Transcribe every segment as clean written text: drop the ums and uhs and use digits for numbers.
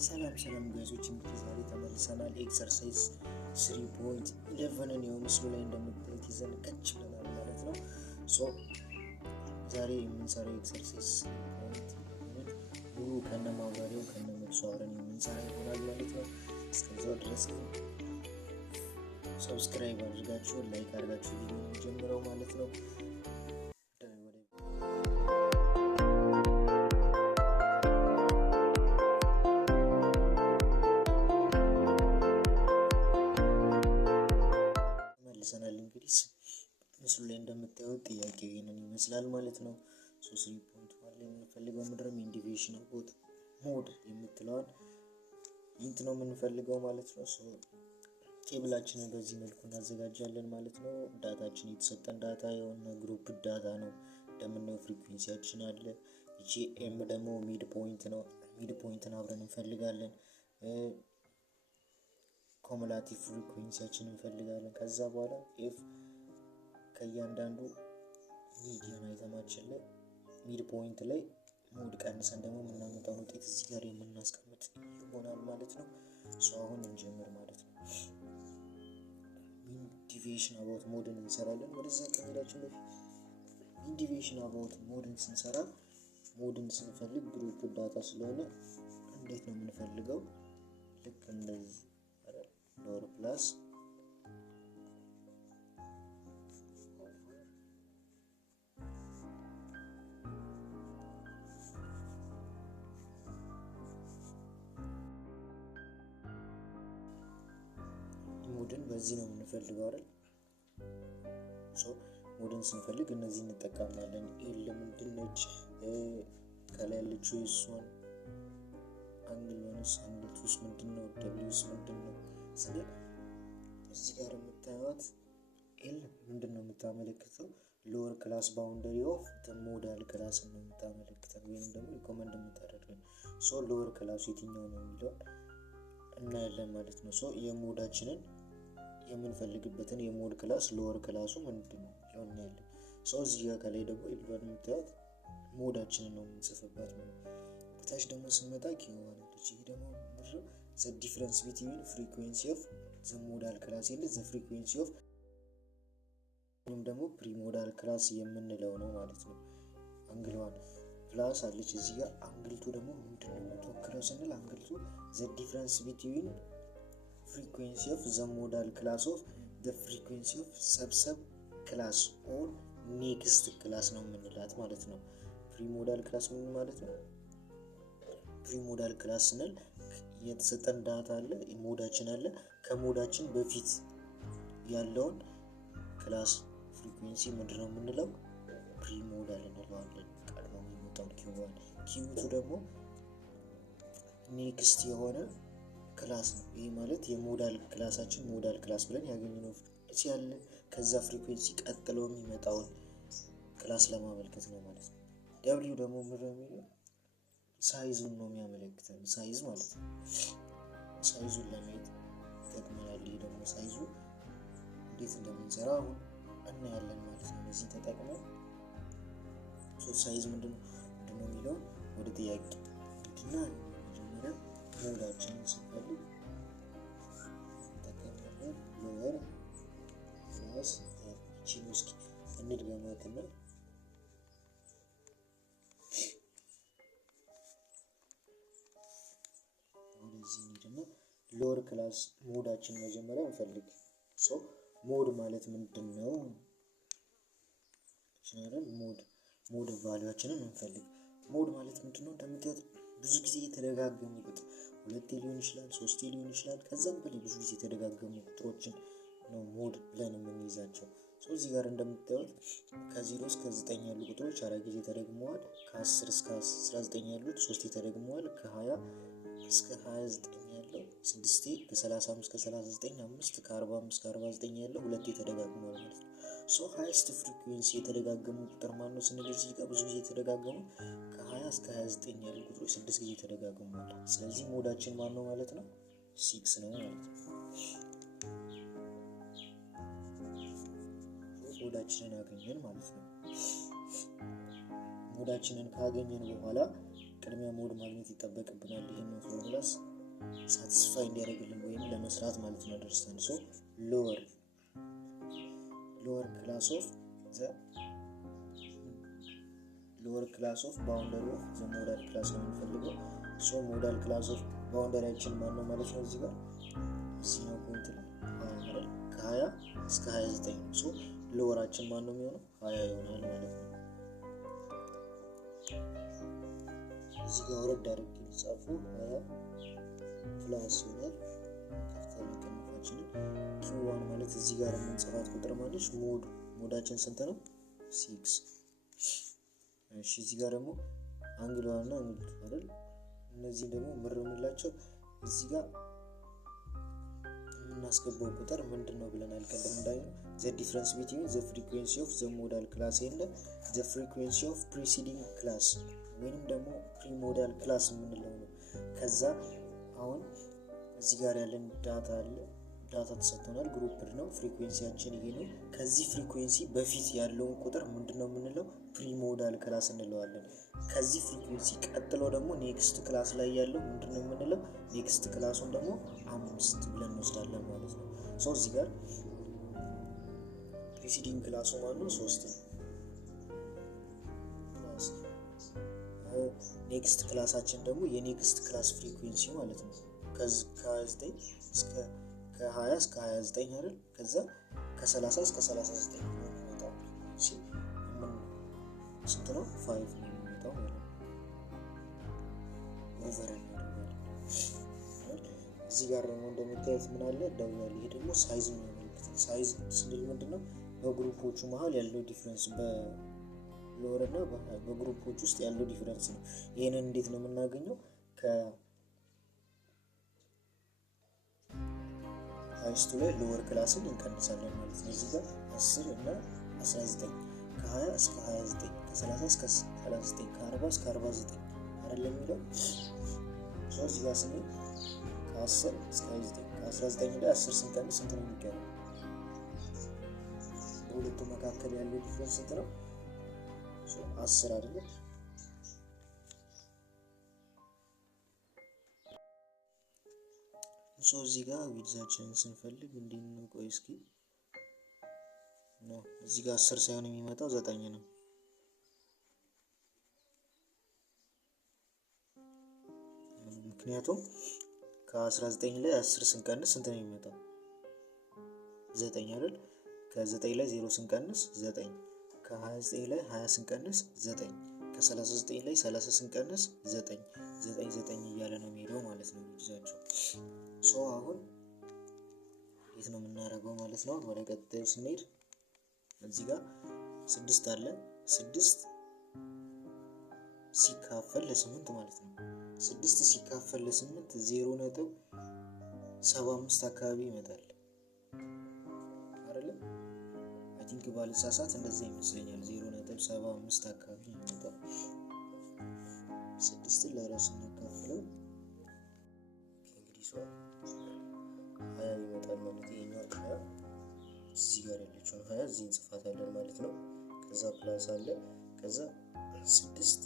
ሰላም ጋይዞች እንግዲህ ዛሬ ተመልሰናል። ኤክሰርሳይዝ 3.11 ነው ምስሉ ላይ እንደምታዩት ይዘን ከች ብለናል ማለት ነው። ዛሬ የምንሰራው ኤክሰርሳይዝ 3.11 ሙሉ ከነ ማብራሪያው ከነ መልሱ አብረን የምንሰራ ይሆናል ማለት ነው። እስከዛው ድረስ ሰብስክራይብ አድርጋችሁ ላይክ አድርጋችሁ ቪዲዮ ጀምረው ማለት ነው። እንግዲህ ምስሉ ላይ እንደምታዩት ጥያቄው ይሄንን ይመስላል ማለት ነው። 3.1 ላይ የምንፈልገው ምንድነው? ኢንዲቪዥን አባውት ሞድ የምትለዋን ኢንት ነው የምንፈልገው ማለት ነው። ቴብላችንን በዚህ መልኩ እናዘጋጃለን ማለት ነው። ዳታችን የተሰጠን ዳታ የሆነ ግሩፕ ዳታ ነው። እንደምናየው ፍሪኩዌንሲያችን አለ። እቺ ኤም ደግሞ ሚድ ፖይንት ነው። ሚድ ፖይንትን አብረን እንፈልጋለን። ኮሙላቲቭ ፍሪኩዌንሲያችን እንፈልጋለን። ከዛ በኋላ ኤፍ ከእያንዳንዱ ሚዲያን አይተማችን ላይ ሚድ ፖይንት ላይ ሞድ ቀንሰን ደግሞ የምናመጣውን ውጤት እዚህ ጋር የምናስቀምጥ ይሆናል ማለት ነው። አሁን እንጀምር ማለት ነው። ሚን ዲቪዬሽን አባውት ሞድን እንሰራለን። ወደዛ ከመሄዳችን በፊት ሚን ዲቪዬሽን አባውት ሞድን ስንሰራ ሞድን ስንፈልግ ግሩፕ ዳታ ስለሆነ እንዴት ነው የምንፈልገው? ልክ እንደዚህ ሎወር ፕላስ ሞድን በዚህ ነው የምንፈልገው አይደል? ሞድን ስንፈልግ እነዚህ እንጠቀማለን። ኤል ምንድነች? ከላይ ያለችው የሷን አንግል ወንስ አንግል ቱስ ምንድነው? ደብሊውስ ምንድነው? ስለዚህ እዚህ ጋር የምታዩት ኤል ምንድነው የምታመለክተው? ሎወር ክላስ ባውንደሪ ኦፍ ሞዳል ክላስ ነው የምታመለክተው፣ ወይም ደግሞ ሪኮመንድ የምታደርገው ሎወር ክላሱ የትኛው ነው የሚለው እናያለን ማለት ነው። የሞዳችንን የምንፈልግበትን የሞድ ክላስ ሎወር ክላሱ ምንድነው ነው እናያለን። እዚህ ጋር ከላይ ደግሞ ኤልዋን የምታዩት ሞዳችንን ነው የምንጽፍባት ነው። ታች ደግሞ ስንመጣ ኪዋን አለች። ይሄ ደግሞ ምንድነው? ዘ ዲፈረንስ ቢትዊን ፍሪኩዌንሲ ኦፍ ዘ ሞዳል ክላስ ኤንድ ዘ ፍሪኩዌንሲ ኦፍ ወይም ደግሞ ፕሪሞዳል ክላስ የምንለው ነው ማለት ነው። አንግልዋን ፕላስ አለች እዚህ ጋር። አንግልቱ ደግሞ ምንድነው የምትወክለው ስንል አንግልቱ ዘ ዲፈረንስ ቢትዊን ፍሪኩዌንሲ ኦፍ ዘ ሞዳል ክላስ ኦፍ ዘ ፍሪኩዌንሲ ኦፍ ሰብሰብ ክላስ ኦር ኔክስት ክላስ ነው የምንላት ማለት ነው። ፕሪሞዳል ክላስ ምን ማለት ነው? ፕሪሞዳል ክላስ ስንል የተሰጠን ዳታ አለ፣ ሞዳችን አለ። ከሞዳችን በፊት ያለውን ክላስ ፍሪኩዌንሲ ምንድነው የምንለው? ፕሪሞዳል እንለዋለን። ቀድሞ የሚመጣውን ኪዋን። ኪውቱ ደግሞ ኔክስት የሆነ ክላስ ነው። ይሄ ማለት የሞዳል ክላሳችን ሞዳል ክላስ ብለን ያገኘነው ፍሪኩዌንሲ አለ። ከዛ ፍሪኩዌንሲ ቀጥሎ የሚመጣውን ክላስ ለማመልከት ነው ማለት ነው። ደብሊው ደግሞ ምንድነው የሚለው? ሳይዙን ነው የሚያመለክተን። ሳይዝ ማለት ነው። ሳይዙን ለማየት ይጠቅመናል። ይሄ ደግሞ ሳይዙ እንዴት እንደምንሰራ አሁን እናያለን ማለት ነው። እዚህ ተጠቅመን ሳይዝ ምንድነው የሚለው ወደ ጥያቄ እና መጀመሪያ ሞዳችንን ስንፈልግ ተጠቅመን ሎወር ፕላስ እቺን ውስጥ እንድገማትና ወደዚህ ደግሞ ሎወር ክላስ ሞዳችን መጀመሪያ እንፈልግ። ሞድ ማለት ምንድነው? ሞድ ቫልዩአችንን እንፈልግ። ሞድ ማለት ምንድነው? እንደምታዩት ብዙ ጊዜ የተደጋገሙ ቁጥር ሁለቴ ሊሆን ይችላል፣ ሶስቴ ሊሆን ይችላል። ከዛም በላይ ብዙ ጊዜ የተደጋገሙ ቁጥሮችን ነው ሞድ ብለን የምንይዛቸው። እዚህ ጋር እንደምታዩት ከ0 እስከ 9 ያሉ ቁጥሮች 4 ጊዜ ተደግመዋል። ከ10 እስከ 19 ያሉት 3 ተደግመዋል። ከ20 እስከ 29 ያለው 6፣ ከ35 እስከ 39 5፣ ከ45 እስከ 49 ያለው 2 ተደጋግመዋል ማለት ነው። ሃይስት ፍሪኩዌንሲ የተደጋገሙ ቁጥር ማን ነው ስንል እዚህ ጋር ብዙ ጊዜ የተደጋገሙ ከ20 እስከ 29 ያሉ ቁጥሮች 6 ጊዜ ተደጋግመዋል። ስለዚህ ሞዳችን ማን ነው ማለት ነው? 6 ነው ማለት ነው። ሞዳችንን አገኘን ማለት ነው። ሞዳችንን ካገኘን በኋላ ቅድሚያ ሞድ ማግኘት ይጠበቅብናል። ይሄንን ፎርሙላስ ሳቲስፋይ እንዲያደርግልን ወይም ለመስራት ማለት ነው አንደርስታንድ። ሶ ሎወር ክላስ ኦፍ ባውንደሪ ኦፍ ዘ ሞዳል ክላስ ነው የምንፈልገው። ሶ ሞዳል ክላስ ኦፍ ባውንደሪያችን ማን ነው ማለት ነው? እዚህ ጋር እዚህኛው ፖይንት ላይ 20 አይደል? ከ20 እስከ 29 ሶ ሎወራችን ማን ነው የሚሆነው? 20 ይሆናል ማለት ነው። እዚህ ጋር ወረድ አድርጌ ጻፉ 20 ፕላስ ይሆናል ከፍተኛ ቅንፋችንን q1 ማለት እዚህ ጋር የምንጽፋት ቁጥር ማለት ሞዳችን ስንት ነው? 6። እሺ እዚህ ጋር ደግሞ አንግል 1 እና አንግል 2 አይደል? እነዚህ ደግሞ ምርምላቸው እዚህ ጋር የምናስገባው ቁጥር ምንድነው ብለናል ቀደም እንዳየነው the difference between the frequency of the modal class and the frequency of preceding class ወይንም ደግሞ pre-modal class የምንለው ነው። ከዛ አሁን እዚህ ጋር ያለን ዳታ ተሰጥቶናል። ግሩፕድ ነው ፍሪኩዌንሲያችን ይሄ ነው። ከዚህ ፍሪኩዌንሲ በፊት ያለውን ቁጥር ምንድነው የምንለው? ፕሪሞዳል ክላስ እንለዋለን። ከዚህ ፍሪኩዌንሲ ቀጥሎ ደግሞ ኔክስት ክላስ ላይ ያለው ምንድነው የምንለው? ኔክስት ክላሱን ደግሞ 5 ብለን እንወስዳለን ማለት ነው። ሶ እዚህ ጋር ፕሪሲዲንግ ክላሱ ማለት ነው 3 ነው። ኔክስት ክላሳችን ደግሞ የኔክስት ክላስ ፍሪኩዌንሲ ማለት ነው። ከ29 እስከ ከ20 እስከ 29 አይደል? ከዛ ከ30 እስከ 39 ነው የሚመጣው። ስንት ነው? 5 ነው የሚመጣው ማለት ነው። ኦቨር እዚህ ጋር ደግሞ እንደምታዩት ምን አለ? ደውል። ይሄ ደግሞ ሳይዝ ነው የሚያመለክተው። ሳይዝ ስንል ምንድነው? በግሩፖቹ መሃል ያለው ዲፈረንስ በሎወር እና በግሩፖች ውስጥ ያለው ዲፈረንስ ነው። ይሄንን እንዴት ነው የምናገኘው? ሃይስቱ ላይ ሎወር ክላስን እንቀንሳለን ማለት ነው። እዚህ ጋር 10 እና 19 ከ20 እስከ 29 ከ30 እስከ 39 ከ40 እስከ 49 አይደለም የሚለው። ሶ እዚህ ጋር ስንል ከ10 እስከ 29 ከ19 ላይ 10 ስንቀንስ ስንት ነው የሚቀረው? በሁለቱ መካከል ያለው ዲፈረንስ ስንት ነው? 10 አይደለም። ሶ እዚህ ጋር ዊድዛችንን ስንፈልግ እንዴት ነው? ቆይ እስኪ ነው እዚህ ጋር 10 ሳይሆን የሚመጣው 9 ነው። ምክንያቱም ከ19 ላይ 10 ስንቀንስ ስንት ነው የሚመጣው? 9 አይደል? ከ9 ላይ 0 ስንቀንስ 9፣ ከ29 ላይ 20 ስንቀንስ 9፣ ከ39 ላይ 30 ስንቀንስ 9 እያለ ነው የሚሄደው ማለት ነው ዊድዛቸው። ሶ አሁን እንዴት ነው የምናደርገው ማለት ነው? ወደ ቀጣዩ ስንሄድ እዚህ ጋር 6 አለ። 6 ሲካፈል ለ8 ማለት ነው። 6 ሲካፈል ለ8 0.75 አካባቢ ይመጣል አይደል? አይ ቲንክ ባልሳሳት እንደዛ ይመስለኛል። 0.75 አካባቢ ይመጣል። 6ን ለራስ እናካፍለው እንግዲህ ሰው 20 ይመጣል ማለት ይሄኛው 20 እዚህ ጋር ያለችውን 20 እዚህ እንጽፋታለን ማለት ነው። ከዛ ፕላስ አለ። ከዛ 6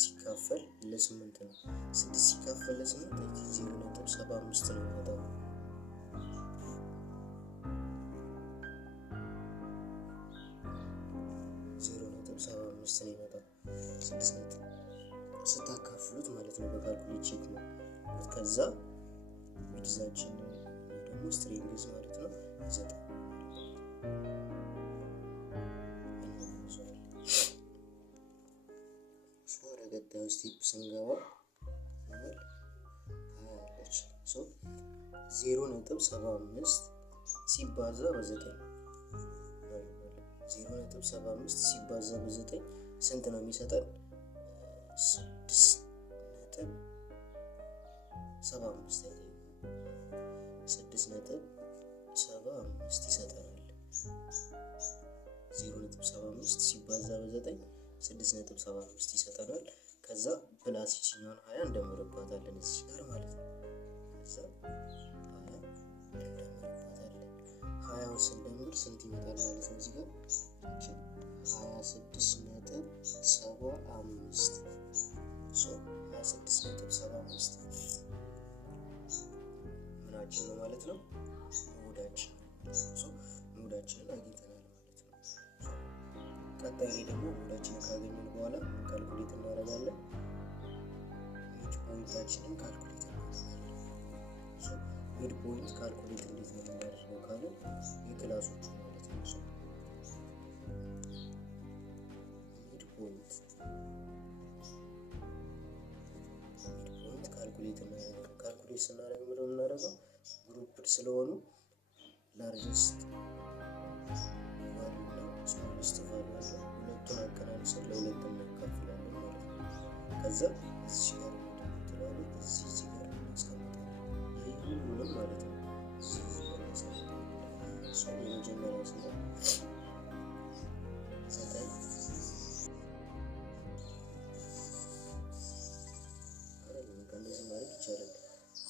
ሲካፈል ለ8 ነው። 6 ሲካፈል ለ8 0.75 ነው የሚመጣው። ነው የሚመጣው 6 ነጥብ ስታካፍሉት ማለት ነው። በካልኩሌት ቼክ ነው። ከዛ ዊድዛችን ደግሞ ስትሪንግዝ ማለት ነው 9 ቀጣዩ ስቴፕ ስንገባ 0.75 ሲባዛ በ9 0.75 ሲባዛ በ9 ስንት ነው የሚሰጠን? 6.75 ይሰጠናል። 0.75 ሲባዛ በ9 6.75 ይሰጠናል። ከዛ ፕላስ ይችኛውን 20 እንደምርባታለን እዚህ ጋር ማለት ነው። ከዛ 20 እንደምርባታለን። 20 ስንደምር ስንት ይመጣል ማለት ነው? እዚህ ጋር 26.75 ሶ 26.75 ምናችን ነው ማለት ነው? ሞዳችን ሞዳችንን አግኝተናል ማለት ነው። ቀጣይ ላይ ደግሞ ሞዳችንን ካገኘን በኋላ ካልኩሌት እናደርጋለን። ሚድ ፖይንታችንን ካልኩሌት እናደርጋለን። ሚድ ፖይንት ካልኩሌት እንዴት ነው የምናደርገው ካለ የክላሶቹ ማለት ነው። ሚድ ፖይንት ካልኩሌት እናደርጋለን። ካልኩሌት ስናደርግ ምንድነው የምናደርገው? ግሩፕድ ስለሆኑ ላርጀስት ቫልዩ እና ስሞለስት ቫልዩ አለ። ሁለቱን አቀናንሰን ለሁለት እናካፍላለን ማለት ነው። ከዛ እዚህ ጋር ትለዋለች፣ እዚህ ጋር እናስቀምጣለን። ይሄ ሁሉንም ማለት ነው እዚህ ጋር እናስቀምጣለን። እሱ የመጀመሪያው ስለ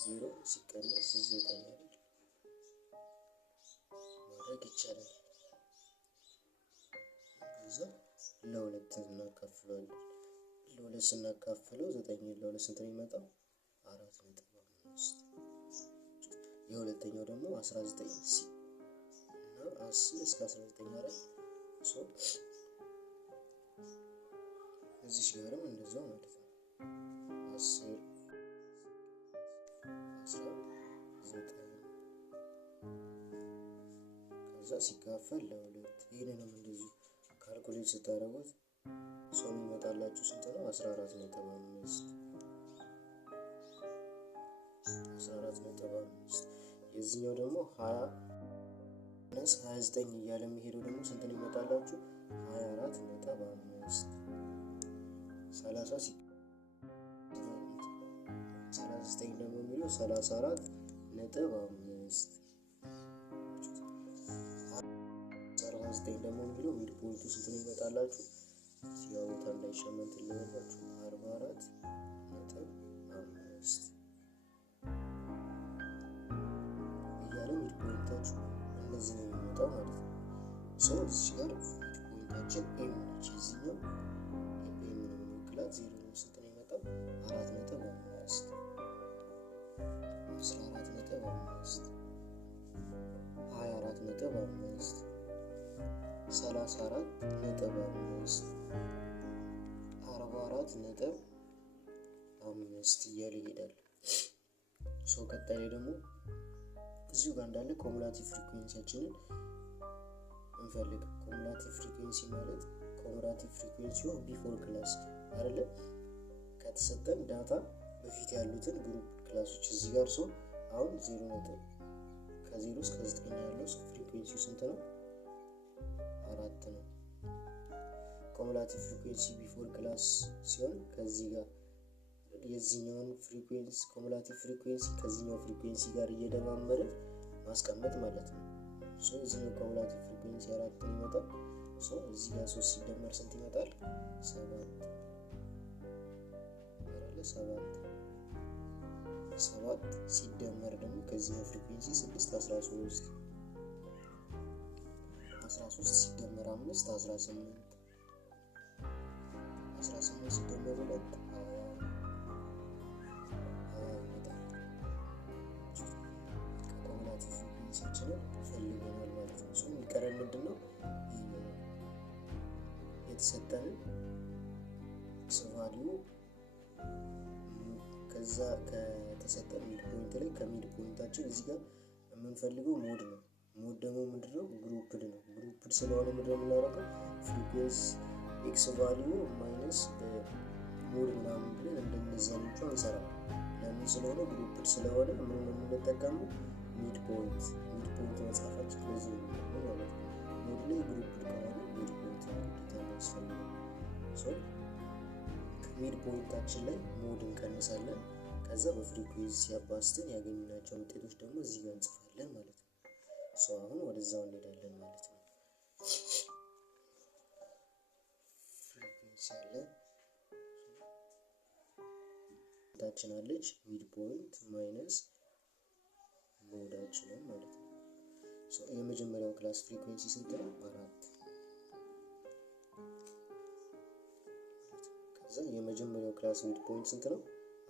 0 ሲቀነስ 9 ማድረግ ይቻላል። ከዛ ለሁለት እናካፍለዋለን። ለሁለት ስናካፍለው 9 ለሁለት ስንት ነው የሚመጣው? 4.5። የሁለተኛው ደግሞ 19 ሲ እና 10 እስከ 19 አረ እዚህ ጋርም እንደዛው ማለት ነው 10 ከዛ ሲካፈል ለሁለት። ይህንንም እንደዚሁ ካልኩሌት ስታደርጉት ሰው የሚመጣላችሁ ስንት ነው? 14.5 የዚህኛው ደግሞ 20-29 እያለ የሚሄደው ደግሞ ስንት ነው የሚመጣላችሁ? 24.5 39 ደግሞ የሚለው 34.5 49 ደግሞ የሚለው ሚድ ፖይንቱ ስንት ነው ይመጣላችሁ? ሲያወጣ እንዳይሸመንት ልበላችሁ 44.5 እያለ ሚድ ፖይንታችሁ እነዚህ ነው የሚመጣው ማለት ነው። ሰው እዚህ ጋር ሚድ ፖይንታችን ኤም ነች። እዚህኛው ኤም ነው የሚወክላት 0 ነው። ስንት ነው የሚመጣው? 4.5 14.5 24.5 34.5 44.5 እያለ ይሄዳል። ሰው ቀጣይ ደግሞ እዚሁ ጋር እንዳለ ኮሙላቲቭ ፍሪኩዌንሲያችንን እንፈልግ። ኮሙላቲቭ ፍሪኩዌንሲ ማለት ኮሙላቲቭ ፍሪኩዌንሲው ቢፎር ክላስ አይደለ? ከተሰጠን ዳታ በፊት ያሉትን ግሩፕ ክላሶች እዚህ ጋር ሰው አሁን 0 ከ0 እስከ 9 ያለው ፍሪኩዌንሲው ስንት ነው? 4 ነው። ኮሙላቲቭ ፍሪኩዌንሲ ቢፎር ክላስ ሲሆን ከዚህ ጋር የዚህኛውን ፍሪኩዌንሲ ኮሙላቲቭ ፍሪኩዌንሲ ከዚህኛው ፍሪኩዌንሲ ጋር እየደማመረ ማስቀመጥ ማለት ነው። ሶ እዚህኛው ኮሙላቲቭ ፍሪኩዌንሲ 4 ነው የሚመጣው። ሶ እዚህ ጋር 3 ሲደመር ስንት ይመጣል? 7 7 ሲደመር ደግሞ ከዚህኛው ፍሪኩዌንሲ 6 13 ሲደመር 5 18 ሲደመር 2 ከኮሙላቲቭ ፍሪኩዌንሲያችንን ፈልገናል ማለት ነው። እሱ የሚቀረን ምንድን ነው? የተሰጠንን ቫልዩ ከዛ ከተሰጠን ሚድ ፖይንት ላይ ከሚድ ፖይንታችን እዚህ ጋር የምንፈልገው ሞድ ነው። ሞድ ደግሞ ምንድነው? ግሩፕድ ነው። ግሩፕድ ስለሆነ ምንድነው የምናደርገው? ፍሪኩዌንሲ ኤክስ ቫልዩ ማይነስ ሞድ ምናምን ብለን እንደነዛኞቹ አንሰራም። ለምን ስለሆነ ግሩፕድ ስለሆነ ምን ነው የምንጠቀመው? ሚድ ፖይንት መጻፋችን ለዚህ ነው ማለት ነው። ሞድ ላይ ግሩፕድ ከሆነ ሚድ ፖይንት ያስፈልጋል። ሶ ሚድ ፖይንታችን ላይ ሞድ እንቀንሳለን። ከዛ በፍሪኩዌንሲ አባዝተን ያገኘናቸውን ውጤቶች ደግሞ እዚህ ጋር እንጽፋለን ማለት ነው። ሶ አሁን ወደዛው እንሄዳለን ማለት ነው። ፍሪኩዌንሲ አለ ታችን አለች ሚድ ፖይንት ማይነስ ሞዳችን ማለት ነው። ሶ የመጀመሪያው ክላስ ፍሪኩዌንሲ ስንት ነው? 4 የመጀመሪያው ክላስ ሚድ ፖይንት ስንት ነው?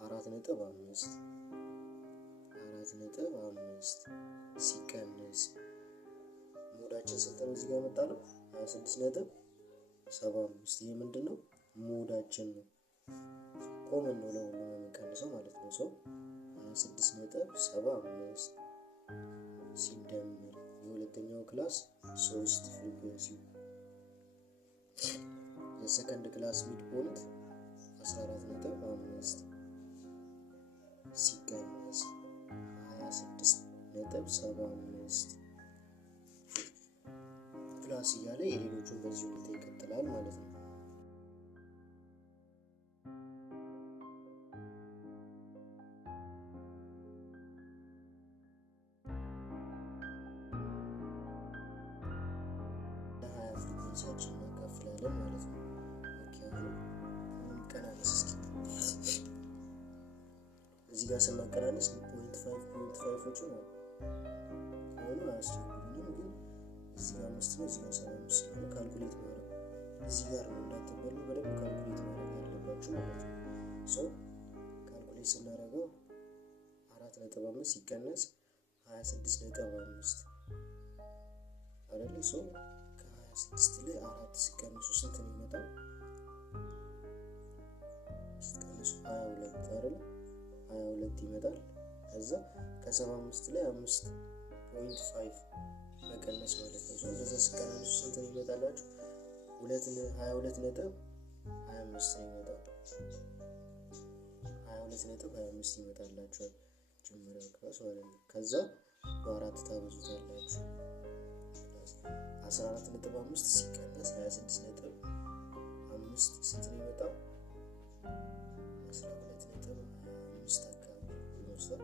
4.5 2.5 ሲቀንስ ሞዳችን ስንት ነው? እዚህ ጋር የመጣነው 26.75። ይሄ ምንድነው? ሞዳችን ነው። ኮመን ነው ለሁሉም የምንቀንሰው ማለት ነው። 26.75 ሲደመር የሁለተኛው ክላስ 3 ፍሪኩዌንሲ የሰከንድ ክላስ ሚድ ፖይንት 14.5 ሲቀነስ 26.75 ፕላስ እያለ የሌሎቹን በዚህ ሁኔታ ይቀጥላል ማለት ነው። ፍሪኩዌንሲያችን እናካፍላለን ማለት ነው። ኦኬ አሁን ቀናነስ እስኪ እዚህ ጋር ስናቀናነስ 0.5ዎቹ ነው ከሆነ አያስቸግሩኝም፣ ግን እዚህ ጋር 5 ነው፣ እዚህ ጋር 75 ስለሆነ ካልኩሌት ማድረግ እዚህ ጋር ነው እንዳትበሉ፣ በደንብ ካልኩሌት ማድረግ ያለባችሁ ማለት ነው። ካልኩሌት ስናደርገው 4.5 ሲቀነስ 26.5 አይደል? ከ26 ላይ 4 ሲቀንሱ ስንት ነው ይመጣል? ሲቀንሱ 22 አይደል? 22 ይመጣል። ከዛ ከ75 ላይ 5.5 መቀነስ ማለት ነው። እንደዛ ሲቀናነሱ ስንት ነው ይመጣላችሁ? 22.25 ነው ይመጣል። 22.25 ይመጣላችኋል ጀመሪያው ክላስ ማለት ነው። ከዛ በ4 ታበዙታላችሁ። 14.5 ሲቀነስ 26.5 ስንት ነው ይመጣል? 12.25 አካባቢ ይወስዳል።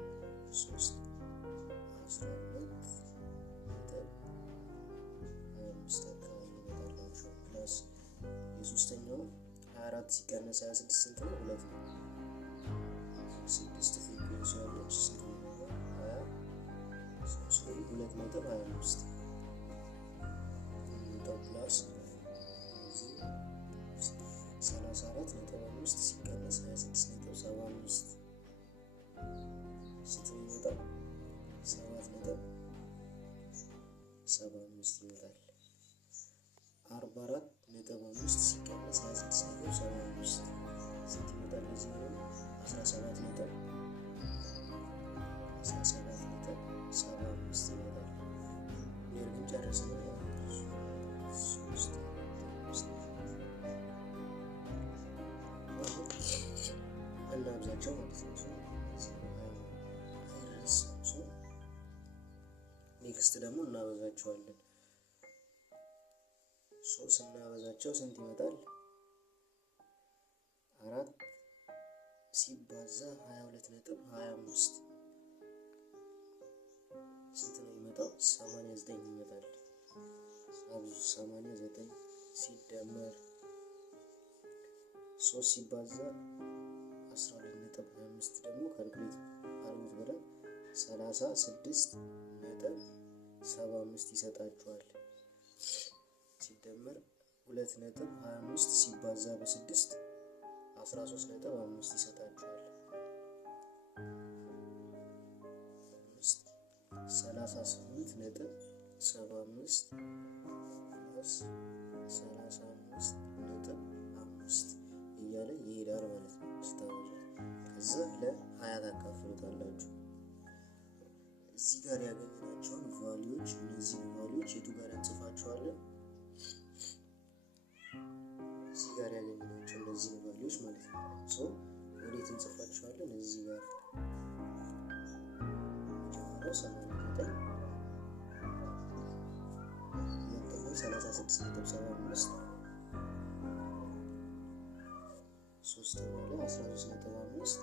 3 12.25 አካባቢ ይመጣላችሁ። ፕላስ የሶስተኛው 24 ሲቀነስ 26 ስንት ነው? 2 ነው። 6 ፍሪኩዌንሲ ያለች ስንት ነው? 2.25 ፕላስ 34.5 ሲቀነስ 26.75 ስንት ነው ይመጣል? 7.75 ይመጣል። 44.5 ሲቀነስ 26.75 ስንት ይመጣል? እዚህ ነው 17.75 ይመጣል። ግን ጨረስን። እናብዛቸው ማለት ነው። ኔክስት ደግሞ እናበዛቸዋለን። ስናበዛቸው ስንት ይመጣል? 4 ሲባዛ 22.25 ስንት ነው ይመጣው? 89 ይመጣል። አብዙ 89 ሲደመር 3 ሲባዛ 12.25 ደግሞ ካልኩሌት አድርጉት በደንብ 36.75 ይሰጣችኋል። ሲደመር 2.25 ሲባዛ በ6 13.5 ይሰጣችኋል። 38.75 ፕላስ 35.5 እያለ ይሄዳል ማለት ነው ስታወዙ። ከዛ ለ20 ታካፍሉታላችሁ። እዚህ ጋር ያገኘናቸውን ቫልዩዎች እነዚህን ቫልዩዎች የቱ ጋር እንጽፋቸዋለን? እዚህ ጋር ያገኘናቸው እነዚህን ቫልዩዎች ማለት ነው። ወዴት እንጽፋቸዋለን? እዚህ ጋር መጀመሪያው 89 ሁለተኛው 36.75 ሶስተኛው ላይ 13.5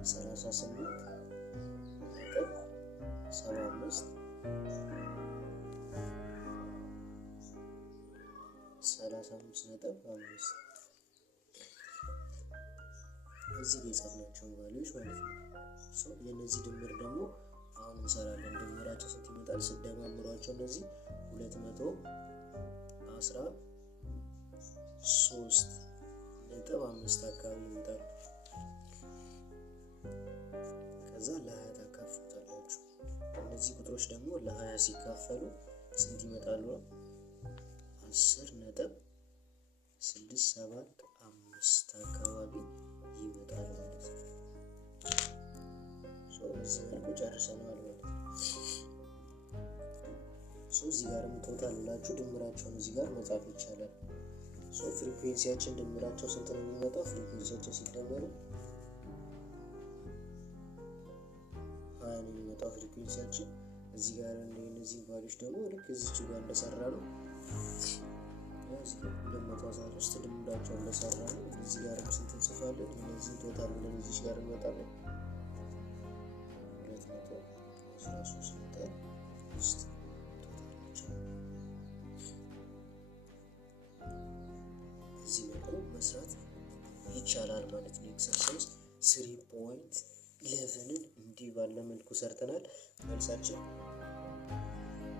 38.75 35.5 እዚህ ላይ የጻፍናቸውን ቫልዩዎች ማለት ነው። የነዚህ ድምር ደግሞ አሁን እንሰራለን። ድምራቸው ስንት ይመጣል? ስደማምሯቸው እነዚህ 213.5 አካባቢ ይመጣል። ከዛ ለ20 ታካፍሉታላችሁ። እነዚህ ቁጥሮች ደግሞ ለ20 ሲካፈሉ ስንት ይመጣሉ? 10.675 አካባቢ ይመጣል ማለት ነው። በዚህ መልኩ ጨርሰናል ማለት ነው። እዚህ ጋርም ቶታል ብላችሁ ድምራቸውን እዚህ ጋር መጻፍ ይቻላል። ፍሪኩዌንሲያችን ድምራቸው ስንት ነው የሚመጣው? ፍሪኩዌንሲያችን ሲደመሩ 20 ነው የሚመጣው ፍሪኩዌንሲያችን። እዚህ ጋር እነዚህ ቫልዩዎች ደግሞ ልክ እዚች ጋር እንደሰራ ነው እዚህ ጋር 213 ድምራቸው እንደሰራ ነው። እዚህ ጋርም ስንት እንጽፋለን? እነዚህ ቶታል ብለን እዚች ጋር እንመጣለን 213 ቶታል ውስጥ በዚህ መልኩ መስራት ይቻላል ማለት ነው። ኤክሰርሳይዝ 3.11ን እንዲህ ባለ መልኩ ሰርተናል። መልሳችን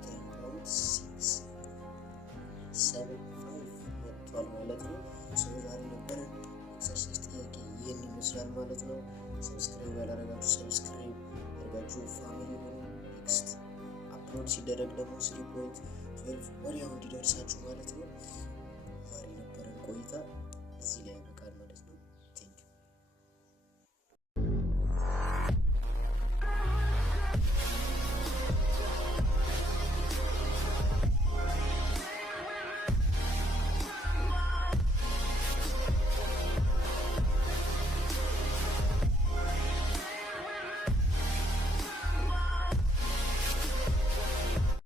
10.675 መጥቷል ማለት ነው። ዛሬ ነበረን ኤክሰርሳይዝ ጥያቄ ይህን ይመስላል ማለት ነው። ሰብስክራይብ ያላረጋችሁ ሰብስክራይብ አድርጋችሁ ፋሚሊ ሆኑ። ኔክስት አፕሎድ ሲደረግ ደግሞ 3.12 ወዲያው እንዲደርሳችሁ ማለት ነው። ዛሬ ነበረን ቆይታ እዚህ ላይ